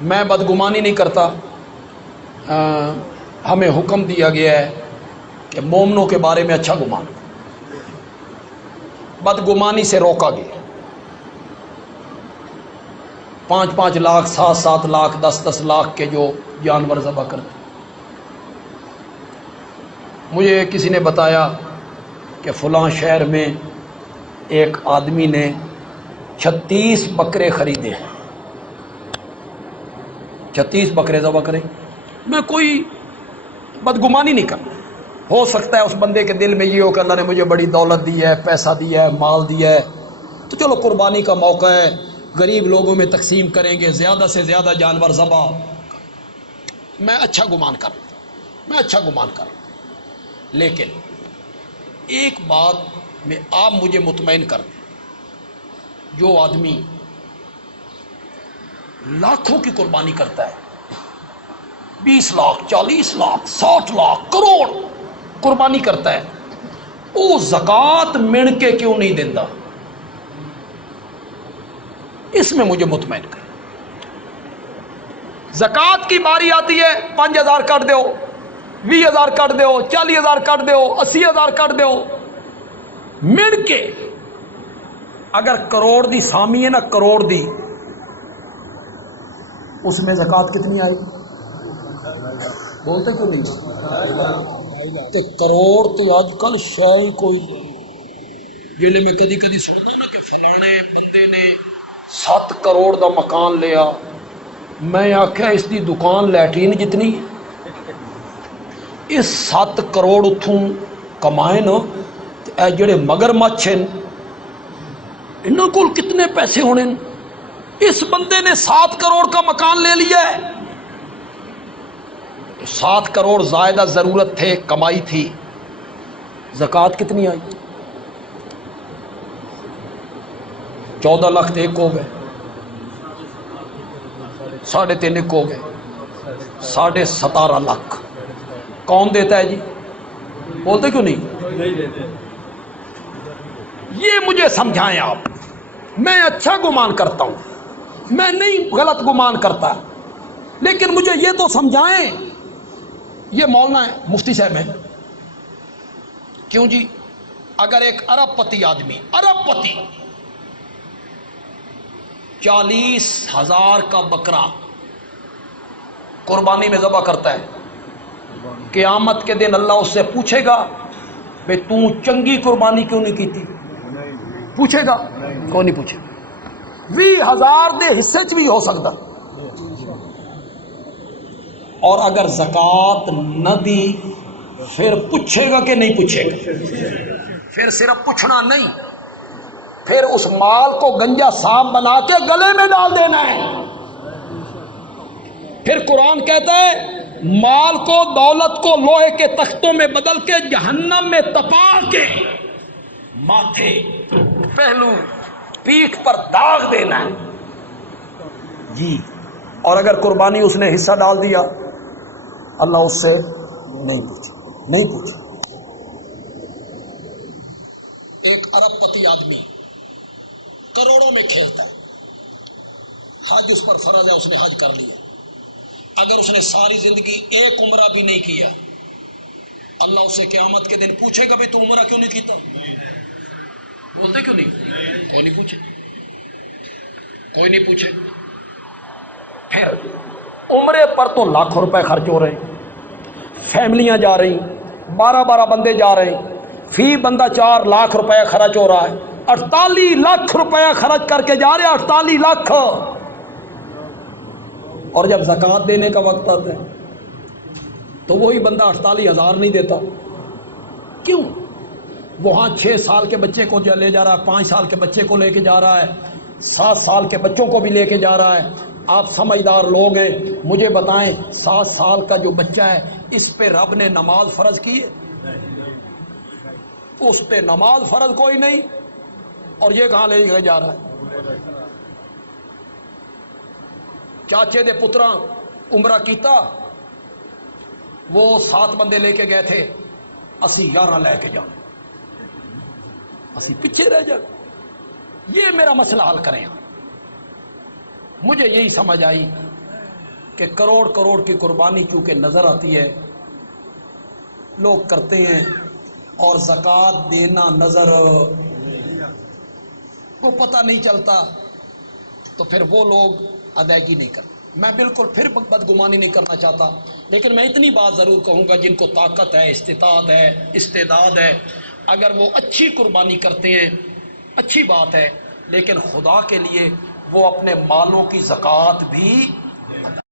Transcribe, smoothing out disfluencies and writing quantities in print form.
میں بدگمانی نہیں کرتا، ہمیں حکم دیا گیا ہے کہ مومنوں کے بارے میں اچھا گمان، بدگمانی سے روکا گیا۔ 5-5 لاکھ 7-7 لاکھ 10-10 لاکھ کے جو جانور ذبح کرتے، مجھے کسی نے بتایا کہ فلاں شہر میں ایک آدمی نے 36 بکرے خریدے، 36 بکرے ذبح کرے۔ میں کوئی بدگمانی نہیں کرتا، ہو سکتا ہے اس بندے کے دل میں یہ ہو کہ اللہ نے مجھے بڑی دولت دی ہے، پیسہ دیا ہے، مال دیا ہے، تو چلو قربانی کا موقع ہے، غریب لوگوں میں تقسیم کریں گے، زیادہ سے زیادہ جانور ذبح۔ میں اچھا گمان کرتا، لیکن ایک بات میں آپ مجھے مطمئن کر دیں، جو آدمی لاکھوں کی قربانی کرتا ہے، 20 لاکھ 40 لاکھ 60 لاکھ کروڑ قربانی کرتا ہے، وہ زکوٰۃ من کے کیوں نہیں دیتا؟ اس میں مجھے مطمئن کر۔ زکوٰۃ کی باری آتی ہے 5,000 کٹ دو، 20,000 کٹ دو، 40,000 کٹ دو، 80,000 کٹ دو، من کے اگر کروڑ دی سامی ہے نا، کروڑ دی، اس میں زکوٰۃ کتنی آئی؟ بولتے کیوں نہیں؟ تے کروڑ تو آج کل شاید کوئی، جیلے میں کدی کدی سنتا نا کہ فلانے بندے نے 7 کروڑ دا مکان لیا، میں آخیا اس دی دکان لیٹرین جتنی، اس 7 کروڑ اتھوں کمائے نا، اے جڑے مگر مچھ ہیں انہوں کو کتنے پیسے ہونے؟ اس بندے نے 7 کروڑ کا مکان لے لیا ہے، 7 کروڑ زائدہ ضرورت تھے، کمائی تھی، زکوٰۃ کتنی آئی؟ 14 لاکھ ایک ہو گئے، 3.5 ایک ہو گئے، 17.5 لاکھ کون دیتا ہے جی؟ بولتے کیوں نہیں؟ یہ مجھے سمجھائیں آپ، میں اچھا گمان کرتا ہوں، میں نہیں غلط گمان کرتا، لیکن مجھے یہ تو سمجھائیں۔ یہ مولانا ہے، مفتی صاحب ہیں، کیوں جی؟ اگر ایک ارب پتی آدمی، ارب پتی 40,000 کا بکرا قربانی میں ذبح کرتا ہے، قیامت کے دن اللہ اس سے پوچھے گا بھئی تو چنگی قربانی کیوں نہیں کی تھی؟ پوچھے گا؟ کون نہیں پوچھے گا؟ 20,000 دے حصے چ بھی ہو سکتا۔ اور اگر زکوٰۃ نہ دی پھر پوچھے گا کہ نہیں پوچھے گا؟ پھر صرف پوچھنا نہیں، پھر اس مال کو گنجا صاحب بنا کے گلے میں ڈال دینا ہے۔ پھر قرآن کہتا ہے مال کو، دولت کو لوہے کے تختوں میں بدل کے جہنم میں تپا کے ماتھے، پہلو، پیٹھ پر داغ دینا ہے جی۔ اور اگر قربانی اس نے حصہ ڈال دیا، اللہ اس سے نہیں پوچھے۔ ایک ارب پتی آدمی کروڑوں میں کھیلتا ہے، حج اس پر فرض ہے، اس نے حج کر لیا، اگر اس نے ساری زندگی ایک عمرہ بھی نہیں کیا، اللہ اسے قیامت کے دن پوچھے گا بھئی تو عمرہ کیوں نہیں کیتا؟ بولتے کیوں نہیں؟ کوئی نہیں پوچھے۔ پھر عمرے پر تو لاکھوں روپے خرچ ہو رہے ہیں، فیملیاں جا رہی، 12 بندے جا رہے ہیں، فی بندہ 4 لاکھ روپے خرچ ہو رہا ہے، 48 لاکھ روپے خرچ کر کے جا رہے ہیں، 48 لاکھ۔ اور جب زکوٰۃ دینے کا وقت آتا ہے تو وہی بندہ 48,000 نہیں دیتا۔ کیوں؟ وہاں 6 سال کے بچے کو لے جا رہا ہے، 5 سال کے بچے کو لے کے جا رہا ہے، 7 سال کے بچوں کو بھی لے کے جا رہا ہے۔ آپ سمجھدار لوگ ہیں، مجھے بتائیں 7 سال کا جو بچہ ہے اس پہ رب نے نماز فرض کی ہے؟ اس پہ نماز فرض کوئی نہیں، اور یہ کہاں لے کے جا رہا ہے؟ چاچے دے پتراں عمرہ کیتا، وہ 7 بندے لے کے گئے تھے، اسی 11 لے کے جانا، اسی پیچھے رہ جائے۔ یہ میرا مسئلہ حل کریں۔ مجھے یہی سمجھ آئی کہ کروڑ کروڑ کی قربانی چونکہ نظر آتی ہے، لوگ کرتے ہیں، اور زکوٰۃ دینا نظر وہ پتہ نہیں چلتا، تو پھر وہ لوگ ادائیگی نہیں کرتے۔ میں بالکل پھر بدگمانی نہیں کرنا چاہتا، لیکن میں اتنی بات ضرور کہوں گا، جن کو طاقت ہے، استطاعت ہے، استعداد ہے، اگر وہ اچھی قربانی کرتے ہیں اچھی بات ہے، لیکن خدا کے لیے وہ اپنے مالوں کی زکوٰۃ بھی